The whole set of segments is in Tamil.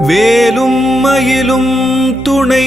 வேலும் மயிலும் துணை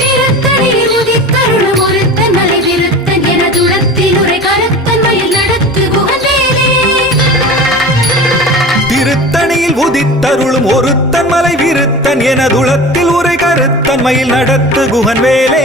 திருத்தணியில் உதித்தருளும் ஒருத்தன் மலை விருத்தன் எனதுளத்தில் உரை கருத்தன் மயில் நடத்து குகன் மலை. திருத்தணியில் உதித்தருளும் ஒருத்தன் மலை விருத்தன் எனதுளத்தில் உரை கருத்தன் மயில் நடத்து குகன் வேலே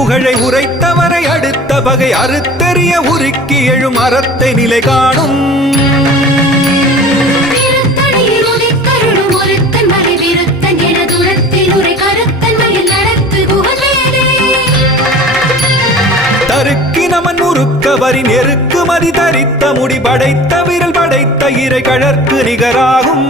திருப்புகழை உரைத்தவரை அடுத்த வகை அறுத்தெறிய உருக்கி எழும் அறத்தை நிலை காணும் திருத்தணியில் உதித்தருளும் ஒருத்தன் மலை விருத்தன் எனதுளத்தில் உரை கருத்தன் மயில் நடத்து குகவேலே. தருக்கி நமன் உருக்க வரி நெருக்கு மதி தரித்த முடி படைத்த விரல் படைத்த இறை கழற்கு நிகராகும்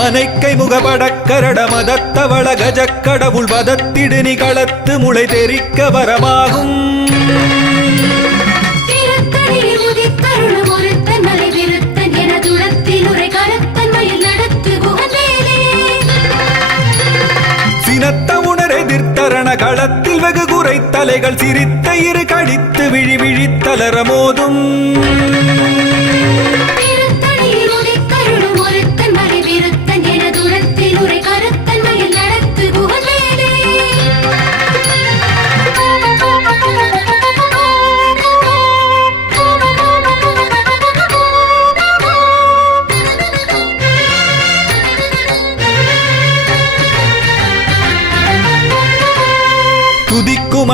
பனைக்கை முகபடக்கரட மதத்தவள கஜக்கடவுள் வதத்திடு நிகளத்து முளை தெரிக்க வரமாகும். களத்தில் வெகு குறை தலைகள் சிரித்த இரு கடித்து விழி விழித்தலர மோதும்.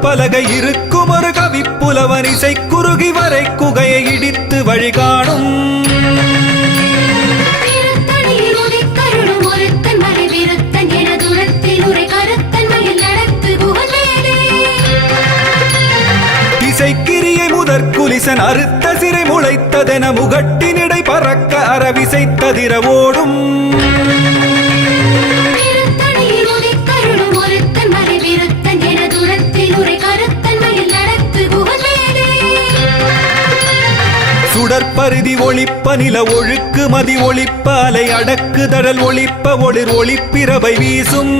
பலகை இருக்கும் ஒரு கவிப்புலவன் இசை குறுகி வரை குகையை இடித்து வழிகாணும். திசைக்கிரியை முதற் குலிசன் அறுத்த சிறை முளைத்ததென முகட்டினிடை பறக்க அரவிசைத்ததிர ஓடும். சுடற்பருதி ஒளிப்ப நில ஒழுக்கு மதி ஒளிப்ப அலை அடக்கு தடல் ஒளிப்ப ஒளிர் ஒளிப்பிரவை வீசும்.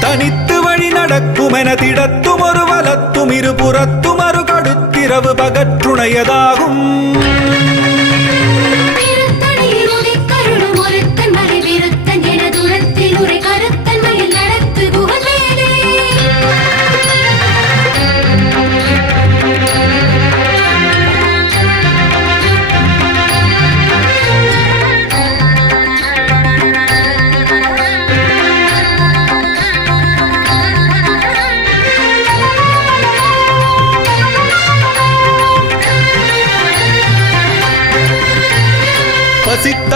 தனித்து வழி நடக்கும் என திடத்தும் ஒரு வலத்தும் இருபுறத்தும் அரு கடுத்திரவு பகற்றுணையதாகும்.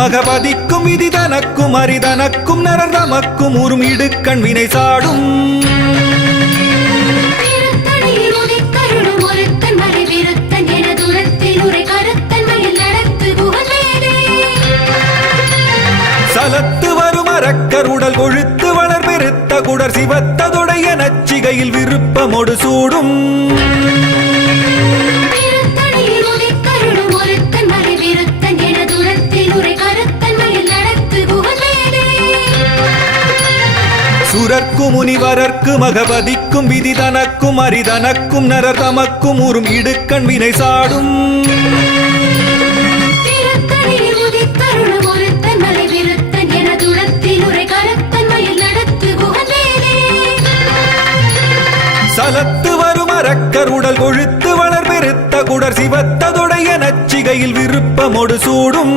அகபதிக்கும் விதி தனக்கும் அரிதனக்கும் நரர் தமக்கும் உறும் இடுக்கண் வினை சாடும் சலத்து வரும் அரக்கர் உடல் கொழுத்து வளர் பெருத்த குடர் சிவத்ததொடைய நச்சிகையில் விருப்பமொடு சூடும். சுரர்க்கும் முனிவரர்க்கும் அகபதிக்கும் விதி தனக்கும் அரிதனக்கும் நரர் தமக்கும் உறும் இடுக்கண் வினை சாடும். சலத்து வரும் அரக்கர் உடல் கொழுத்து வளர் பெருத்த குடர் சிவத்ததொடைய நச்சிகையில் விருப்பமொடு சூடும்.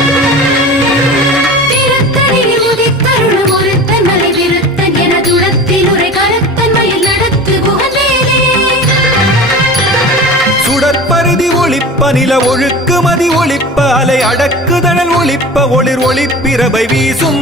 ஒளிப்ப நில ஒழுக்கு மதி ஒளிப்ப அலை அடக்குதழல் ஒளிப்ப ஒளிர் ஒளிப்பிரபை வீசும்.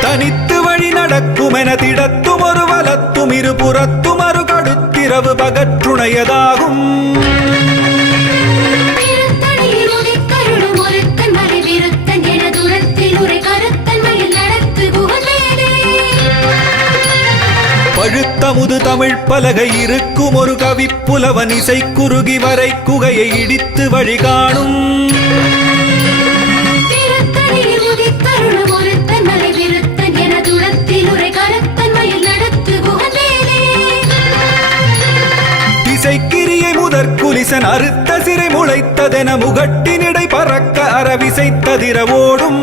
தனித்து வழி நடக்கும் என திடத்தும் ஒரு வலத்தும் இருபுறத்தும் அரு கடுத்திரவு பகற்றுணையதாகும். பழுத்தமுது தமிழ் பலகை இருக்கும் ஒரு கவிப்புலவன் இசை குறுகி வரை குகையை இடித்து நடத்து குகவேலே திசைக்கிரியை முதற் குலிசன் அறுத்த சிறை முளைத்ததென முகட்டினிடை பறக்க அரவிசைத்ததிர ஓடும்.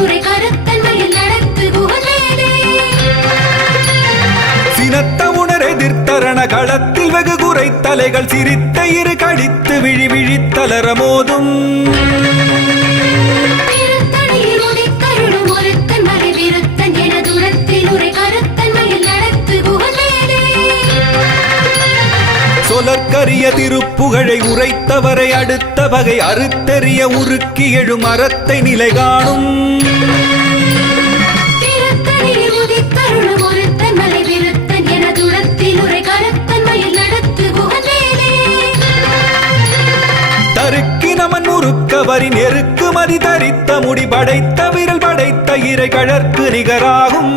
உரை கருத்தன் மயில் நடத்து குகவேலே சினத்த உணர் எதிர்த்தரண களத்தில் வெகு குறை தலைகள் சிரித்த இரு கடித்து விழி விழித்தலர மோதும். சொலற்கரிய திருப்புகழை உரைத்தவரை அடுத்த வகை அறுத்தெறிய உருக்கி எழும் அறத்தை நிலை காணும். முறுக்கவரின் எருக்கு மதி தரித்த முடி படைத்த விரல் படைத்த இறை கழற்கு நிகராகும்.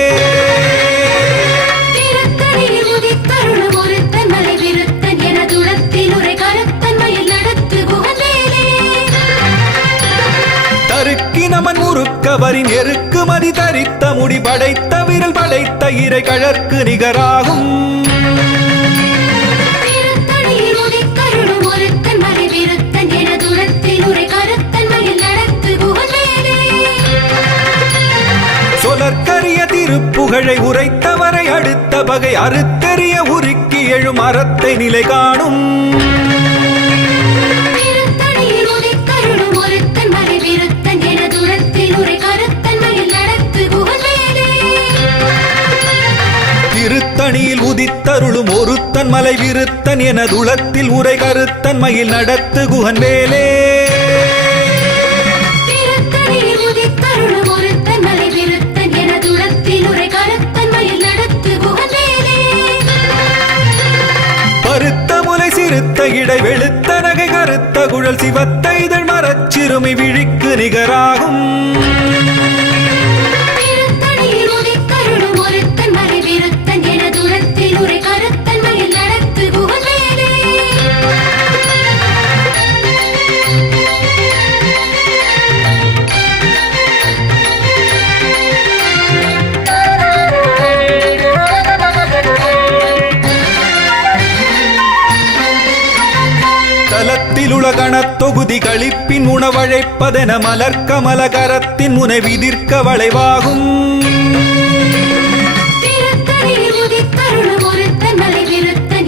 நமன் முறுக்கவரின் எருக்கு மதி தரித்த முடி படைத்த விரல் படைத்த இறை கழற்கு நிகராகும். சொலற்கரிய திருப்புகழை உரைத்தவரை அடுத்த பகை அறுத்தெறிய உருக்கி எழும் அறத்தை நிலை காணும். உதித்தருளும் ஒருத்தன் மலை விருத்தன் எனதுளத்தில் உரை கருத்தன் மயில் நடத்து குகன் வேலே சிறுத்த இடை வெளுத்த நகை கருத்த குழல் சிவத்த இதழ் மரச்சிறுமி விழிக்கு நிகராகும்.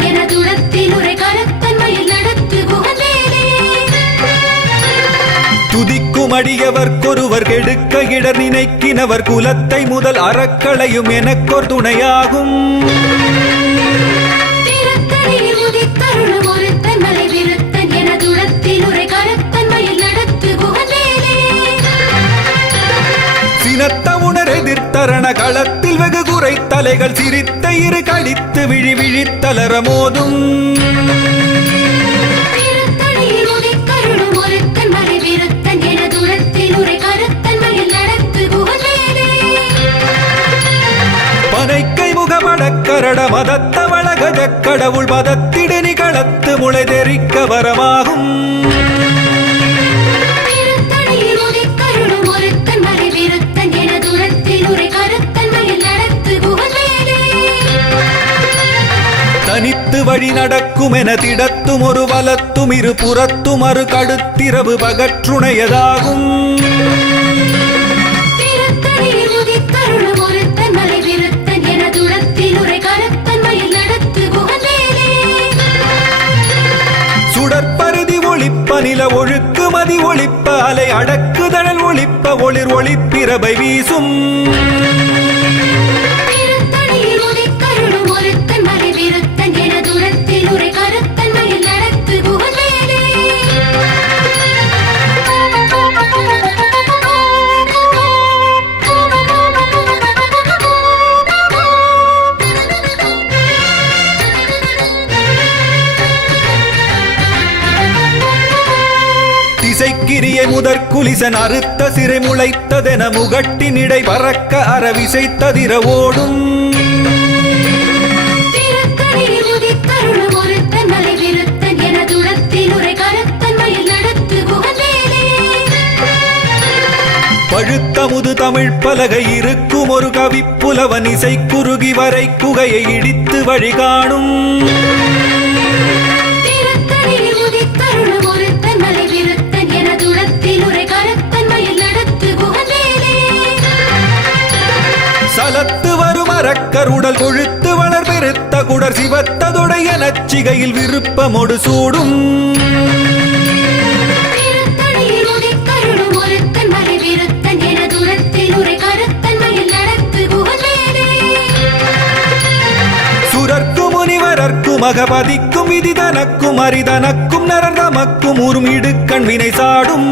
எனதுடத்தில் உரை கருத்தன் மயில் நடத்து குகந்தேனே துதிக்கும் அடியவர்க்கொருவர் கெடுக்க இடர் நினைக்கினவர் குலத்தை முதல் அறக்களையும் எனக்கொரு துணையாகும். களத்தில் வெகு குறை தலைகள் சிரித்த இரு கடித்து விழி விழித்தலர மோதும். பனைக்கை முகமடக்கரட மதத்த வளகஜ கடவுள் மதத்திடு நிகளத்து முளை தெரிக்க வரமாகும். வழி நடக்கும் என திடத்தும் ஒரு வலத்தும் இரு புறத்தும் அரு கடுத்திரவு பகற்றுணையதாகும். சுடற்பருதி ஒளிப்ப நில ஒழுக்கு மதி ஒளிப்ப அலை அடக்குதழல் ஒளிப்ப ஒளிர் ஒளிப்பிரபை வீசும். குலிசன் அறுத்த சிறை முளைத்ததென முகட்டினிடை பறக்க அறவிசைத்ததிர ஓடும் திருத்தணியில் உதித்தருளும் ஒருத்தன் மலை விருத்தன் எனதுடத்தில் உரை கருத்தன் மயில் நடத்து குகந்தேனே பழுத்த முது தமிழ் பலகை இருக்கும் ஒரு கவிப்புலவன் இசை குறுகி வரை குகையை இடித்து வழிகாணும். வரும் அறக்கருடல் கொழுத்து வளர் பெருத்த குடர் சிவத்ததுடைய நச்சிகையில் விருப்பமொடு சூடும். முனிவரர்க்கும் அகபதிக்கும் விதி தனக்கும் அரிதனக்கும் நரர் தமக்கும் உறும் இடுக்கண் வினை சாடும்.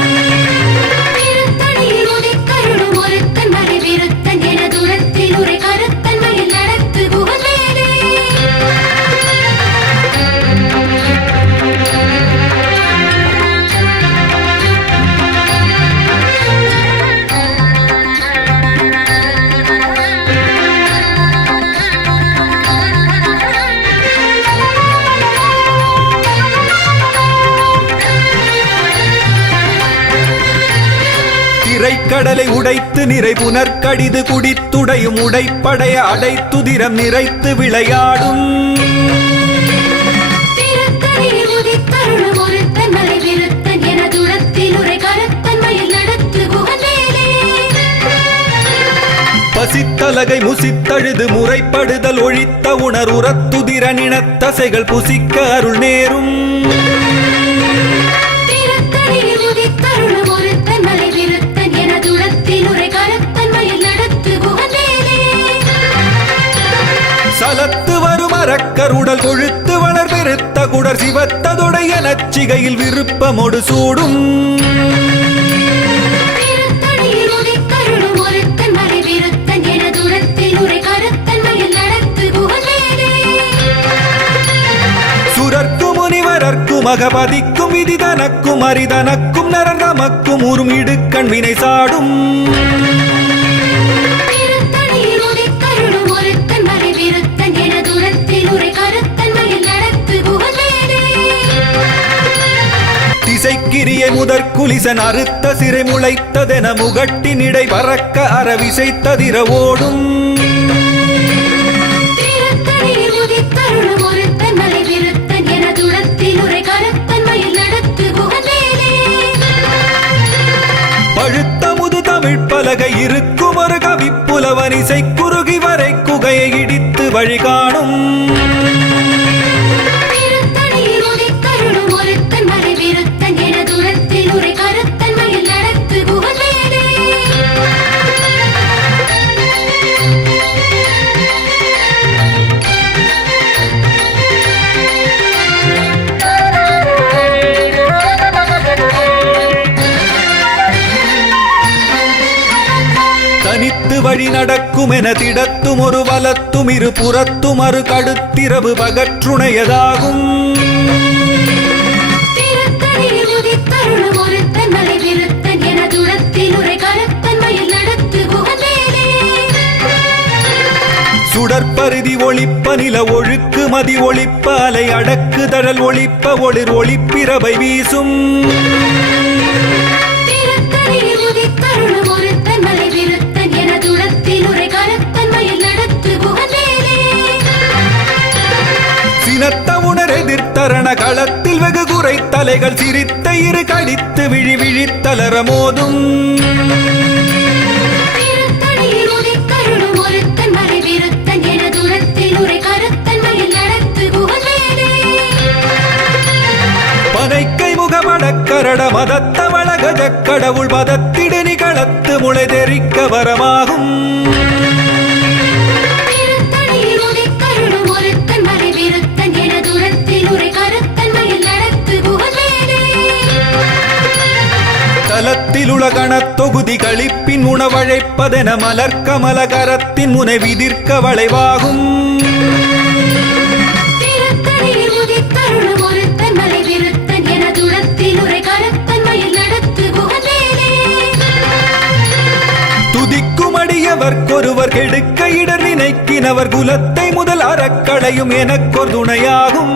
திரைக்கடலை உடைத்து நிறை புனர்கடிது குடித்துடையும் உடைப்படைய அடைத்துதிரம் நிறைத்து விளையாடும். பசித்தலகை முசித்தழுது முறைப்படுதல் ஒழித்த உணர் உரத்துதிர நினத்தசைகள் புசிக்க அருள் நேரும். அரக்கருடல் கொழுத்து வளர் பெருத்த குடர் சிவத்ததுடைய நச்சிகையில் விருப்பமொடு சூடும். மகபதிக்கும் விதி தனக்கும் அரிதனக்கும் நரர் தமக்கும் உருமிடு கண்வினை சாடும். திசைக்கிரிய முதற் குலிசன் அறுத்த சிறை முளைத்ததென முகட்டினிடை பறக்க ஓடும் பழுத்த முது தமிழ் பலகை இருக்கும் ஒரு கவிப்புலவன் இசை குறுகி வரை குகையை இடித்து வழி வழி நடக்கும் என திடத்தும் ஒரு வலத்தும் இரு புறத்தும் அரு கடுத்திரவு பகற்றுணையதாகும் சுடற்பருதி ஒளிப்ப நில ஒழுக்கு மதி ஒளிப்ப அலை அடக்கு தழல் ஒளிப்ப ஒளிர் ஒளிப்பிரவை வீசும். களத்தில் வெகு குறை தலைகள் சிரித்த இரு கடித்து விழி மோதும். மயில் நடத்து குகவேலே பனைக்கை முகமடக்கரட மதத்தவள கஜக் கடவுள் மதத்திடு நிகளத்து முளை தெரிக்க வரமாகும். தலத்தில் உலகணத் தொகுதி களிப்பின் உணவழைப்பதென மலர்க்கமல கரத்தின் முனை விதிர்க்க வளைவாகும். திருத்தணியில் உதித்தருளும் ஒருத்தன் மலை விருத்தன் என தூரத்தில் உரை கருத்தன் மயில் நடத்து குகவேலே துதிக்கும் அடியவர்க்கொருவர் கெடுக்க இடர் நினைக்கினவர் குலத்தை முதல் அறக்களையும் எனக்கொரு துணையாகும்.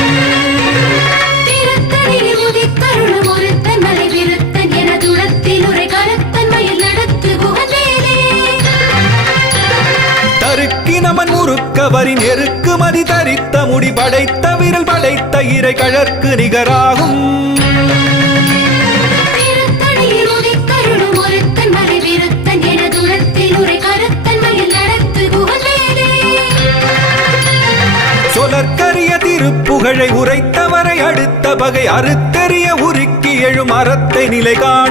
தருக்கினமன் முறுக்கவரின் எருக்கு மதி தரித்த முடி படைத்த விரல் படைத்த இறை கழற்கு நிகராகும். சொலற்கரிய திருப்புகழை உரைத்தவரை அடுத்த பகை அறுத்தெறிய உருக்கி எழும் அறத்தை நிலை காணும்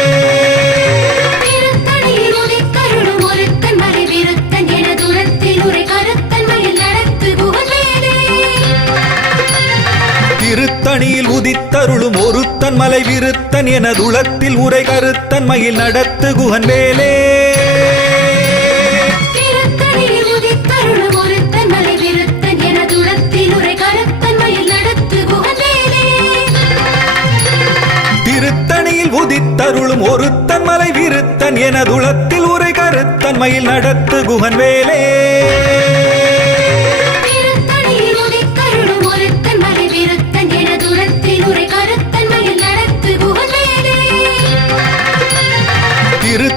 உதித்தருளும் ஒருத்தன் மலை விருத்தன் எனதுளத்தில் உரை கருத்தன் மயில் நடத்து குகன் வேலே திருத்தணியில் உதித்தருளும் ஒருத்தன் மலை விருத்தன் எனதுளத்தில் உரை கருத்தன் மயில் நடத்து குகவேலே திருத்தணியில்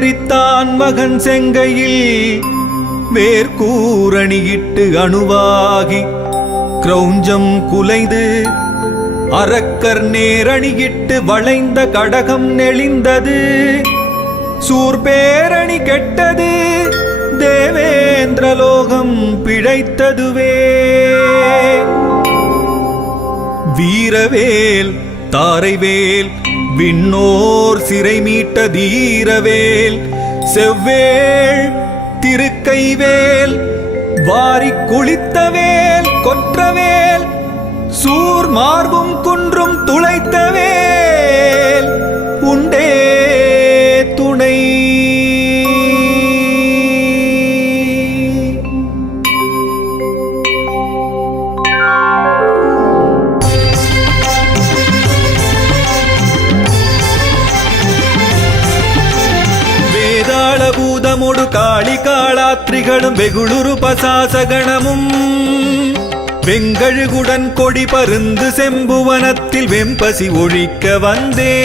புறம் மகன் செங்கையில் வேர்கூரணியிட்டு அணுவாகி கிரௌஞ்சம் குலைந்து அரக்கர் நேரணியிட்டு வளைந்த கடகம் நெளிந்தது. சூர்பேரணி கெட்டது தேவேந்திரலோகம் பிழைத்ததுவே. வீரவேல் தாரைவேல் விண்ணோர் சிறை மீட்ட தீரவேல் செவ்வேள் திருக்கைவேல் வாரி குளித்தவேல் கொற்றவேல் சூர் மார்பும் குன்றும் துளைத்தவேல். வெகுளுரு பசாசகணமும் வெங்கழுகுடன் கொடி பருந்து செம்புவனத்தில் வெம்பசி ஒழிக்க வந்தே.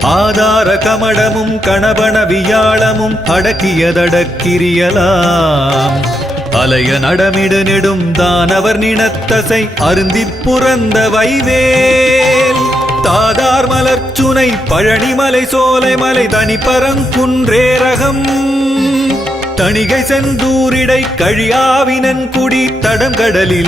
ஆதார கமடமும் கணபன வியாழமும் அடக்கியதடக்கிரியலாம் அலைய நடமிடு நெடும் தானவர் நினத்தசை அருந்தி புறந்த வைவேல். தாதார் மலர்ச்சுனை பழனிமலை சோலைமலை தனி பரங்குன்றேரகம் தணிகை செந்தூரிடை கழியாவினன் குடி தடங்கடலில்